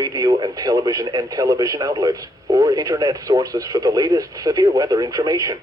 radio and television outlets, or internet sources for the latest severe weather information.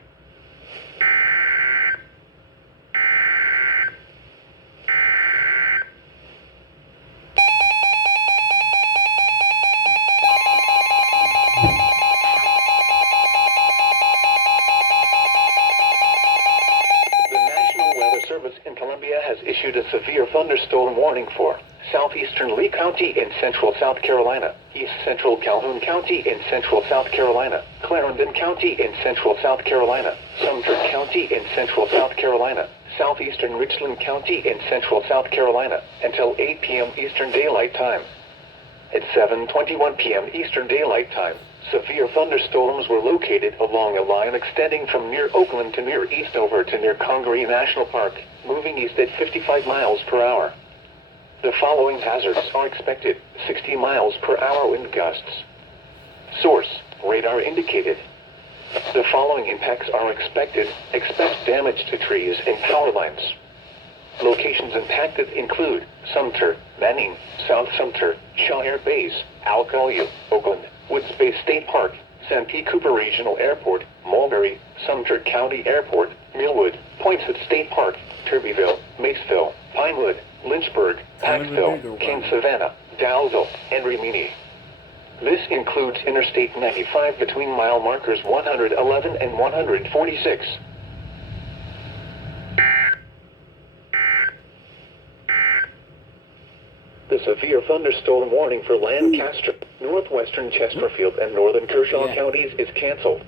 The National Weather Service in Columbia has issued a severe thunderstorm warning for southeastern Lee County in central South Carolina, east central Calhoun County in central South Carolina, Clarendon County in central South Carolina, Sumter County in central South Carolina, southeastern Richland County in central South Carolina, until 8 p.m. Eastern Daylight Time. At 7:21 p.m. Eastern Daylight Time, severe thunderstorms were located along a line extending from near Oakland to near Eastover to near Congaree National Park, moving east at 55 miles per hour. The following hazards are expected: 60 miles per hour wind gusts. Source: radar indicated. The following impacts are expected. Expect damage to trees and power lines. Locations impacted include Sumter, Manning, South Sumter, Shire Bays, Alcoa, Oakland, Woods Bay State Park, Santee Cooper Regional Airport, Mulberry, Sumter County Airport, Millwood, Poinsett State Park, Turbyville, Maceville, Pinewood, Lynchburg, Paxville, King Savannah, Dowville, and Rimini. This includes Interstate 95 between mile markers 111 and 146. The severe thunderstorm warning for Lancaster, northwestern Chesterfield, and northern Kershaw counties is canceled.